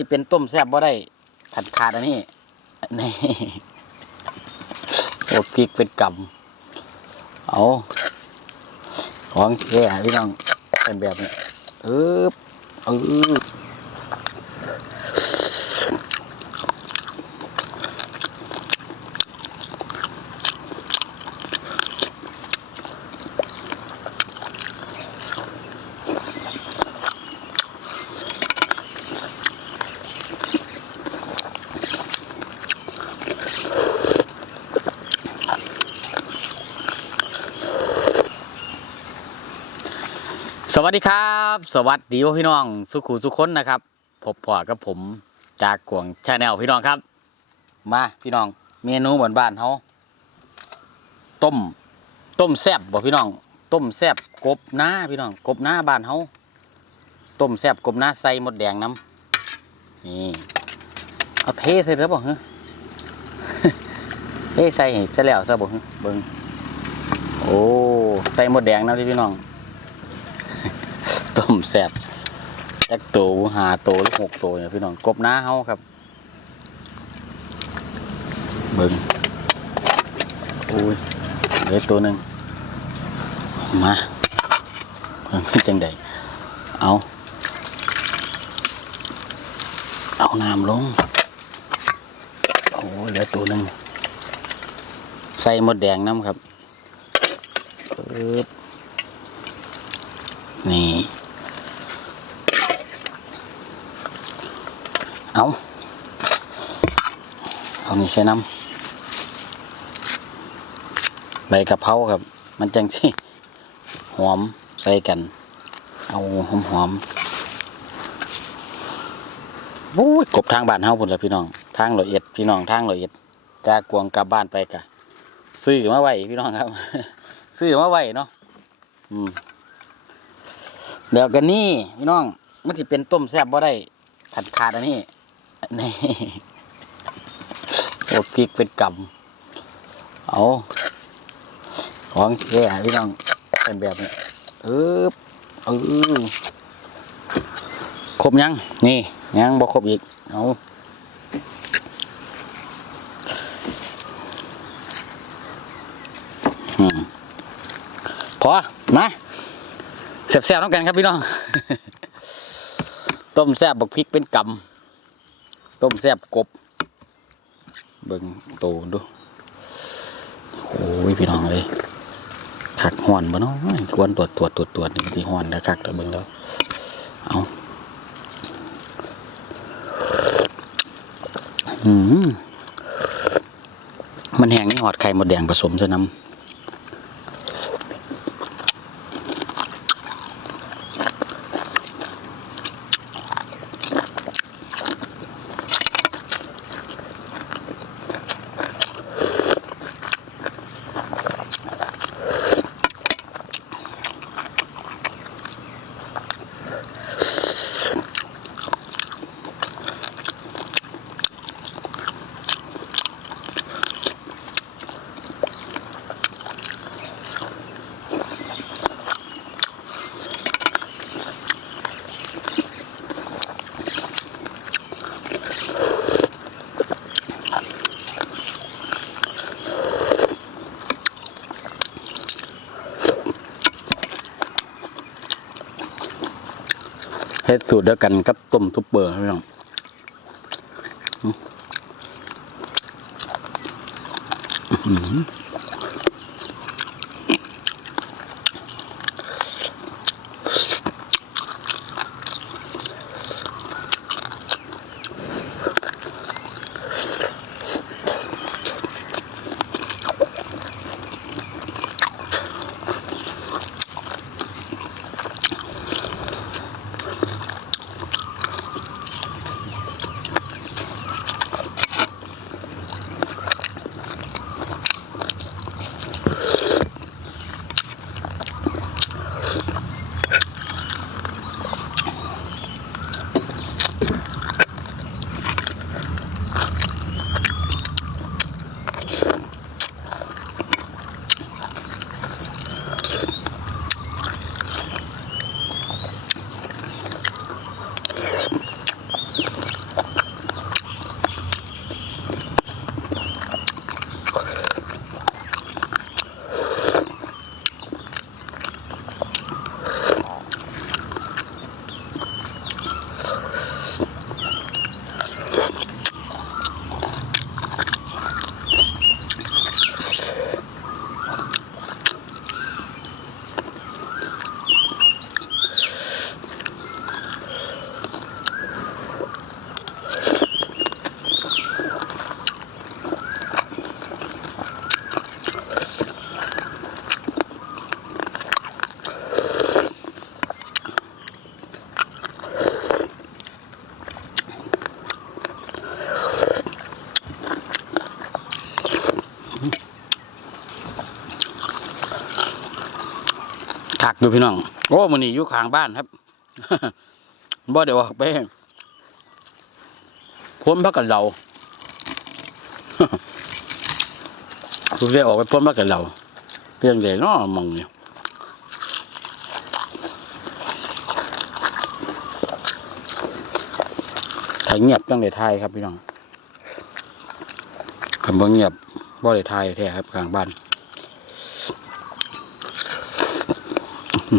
สิเป็นต้มแซ่บบ่ได้ขาดขาดอันนี้นี่โอ้พริกเป็นกำเอาของแท้พี่น้องเป็นแบบนี้เออเออ วัสดีครับ สวัสดีพี่น้องสุขุสุขคนนะครับพบพอกับผมจากกวงชาแนลพี่น้องครับ มาพี่น้องเมนูเหมือนบ้านเขาต้มต้มแซบบ่พี่น้อง ต้มแซบกบหน้าพี่น้องกบหน้าบ้านเขาต้มแซบกบหน้าใส่หมดแดงน้ำนี่เอาเทใส่เถอะบ่ฮะเทใส่ให้ซะแล้วซะบ่ฮะเบิ่งโอ้ใส่หมดแดงน้ำที่พี่น้อง ต้มแซ่บจักโตหาโตหรือหกโตเนี่ยพี่น้องกบหน้าเฮาครับ เบิ่งโอ้ยเหลือตัวหนึ่งมาเบิ่งจังใดเอา เอาน้ำลง โอ้ยเหลือตัวหนึ่งใส่หมดแดงน้ำครับปึ๊บนี่ เอาเอานี่ใส่น้ำใบกะเพราครับ มันจังสิหอมใส่กัน เอาหอมหอมโอ้ยกบทางบ้านเฮาพุ่นละพี่น้อง ทางละเอียดพี่น้องทางละเอียดจากกวงกลับบ้านไปกะ ซื้อมาไว้พี่น้องครับ ซื้อมาไว้เนาะอืมเดี๋ยวกันนี่พี่น้องมันสิเป็นต้มแซ่บบ่ได้ขาดขาดอันนี้ นี่โอ้พริกเป็นกำเอาของแท้พี่น้องเป็นแบบนี้เออเออครบยัง นี่ยังบ่ครบอีก เอาพอ มาแซ่บๆน้องกันครับพี่น้อง ต้มแซ่บบักพริกเป็นกำ ต้มแซ่บกบ เบิ่งโตดูโอ้ยพี่น้องเลยคักห่อนบ่เนาะควรตรวจตรวจตรวจตรวจนี่สิห่อนแล้วคักแล้วเบิ่งแล้วเอาอืมมันแห้งนี่หอดไข่หมดแดงผสมซะน้ำ ใช้สูตรเดียวกันกับต้มซุปเปอร์พี่น้องอืม ดูพี่น้อง โอ้มันนี่อยู่ข้างบ้านครับบ่เดี๋ยวออกไปพ้นพักกันเราทุเรียนออกไปพ้นพักกันเราเพียงแต่น้อมองเนี่ยถ้าเงียบต้องได้ทายครับพี่น้องคำว่าเงียบบ่ได้ทายแท้ครับกลางบ้าน อื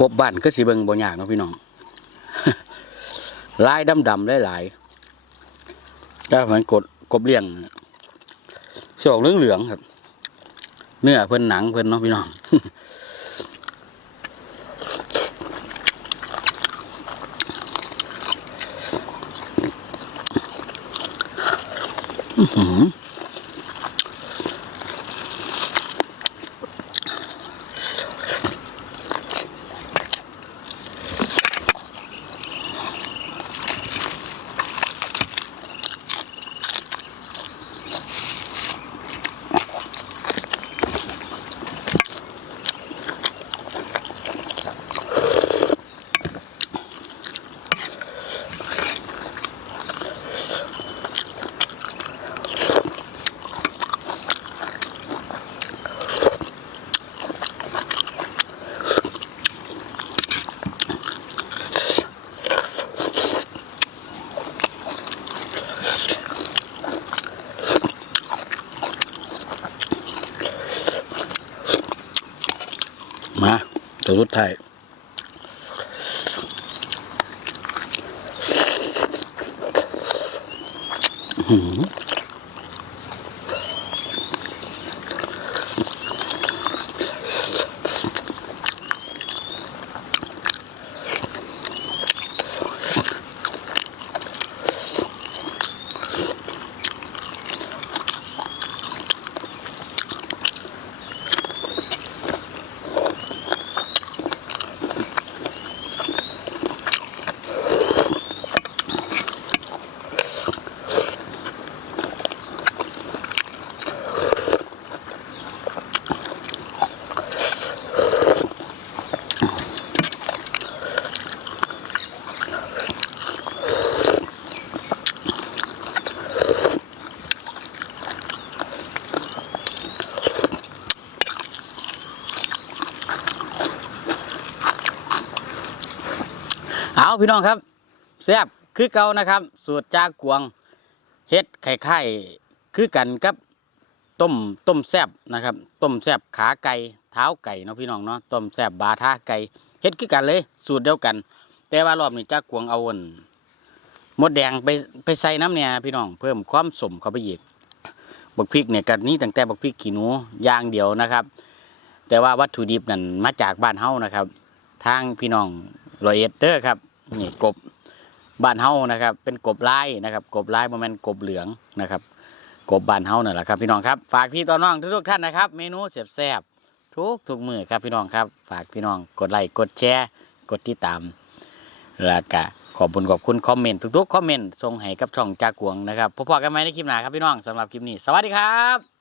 กบบ้านก็สิเบิงบ่ยากนะพี่น้องลายดำดำหลายๆถ้ามันกดกบเลี้ยงสออกเหลืองๆครับ เนื้อเพิ่นหนังเพิ่นเนาะพี่น้องอือหือ มาตัวสุดท้ายอืม พี่น้องครับแซ่บคือเก่านะครับ สูตรจากกวงเฮ็ดไข่ไข่คือกันกับต้มต้มแซ่บนะครับ ต้มแซ่บขาไก่เท้าไก่เนาะพี่น้องเนาะต้มแซ่บบาท่าไก่เฮ็ดคือกันเลย สูตรเดียวกัน แต่ว่ารอบนี้จากกวงเอาอนมดแดงไปไปใส่น้ำเนี่ยพี่น้องเพิ่มความสมเข้าไปอีกบักพริกเนี่ยกันนี้ตั้งแต่บักพริกขี้หนูย่างเดียวนะครับ แต่ว่าวัตถุดิบนั่นมาจากบ้านเฮานะครับ ทางพี่น้องรอยเอ็ดเด้อครับ นี่กบบ้านเฮานะครับ เป็นกบลายนะครับ กบลายโมเมนกบเหลืองนะครับ กบบ้านเฮานั่นแหละครับพี่น้องครับฝากพี่ต่อน้องทุกท่านนะครับ เมนูเสียบแซ่บทุกทุกมือครับพี่น้องครับ ฝากพี่น้องกดไลค์กดแชร์กดติดตามแล้วก็ขอบคุณขอบคุณคอมเมนต์ทุกๆคอมเมนต์ส่งให้กับช่องจากกวงนะครับพบกันใหม่ในคลิปหน้าครับพี่น้องสำหรับคลิปนี้ สวัสดีครับ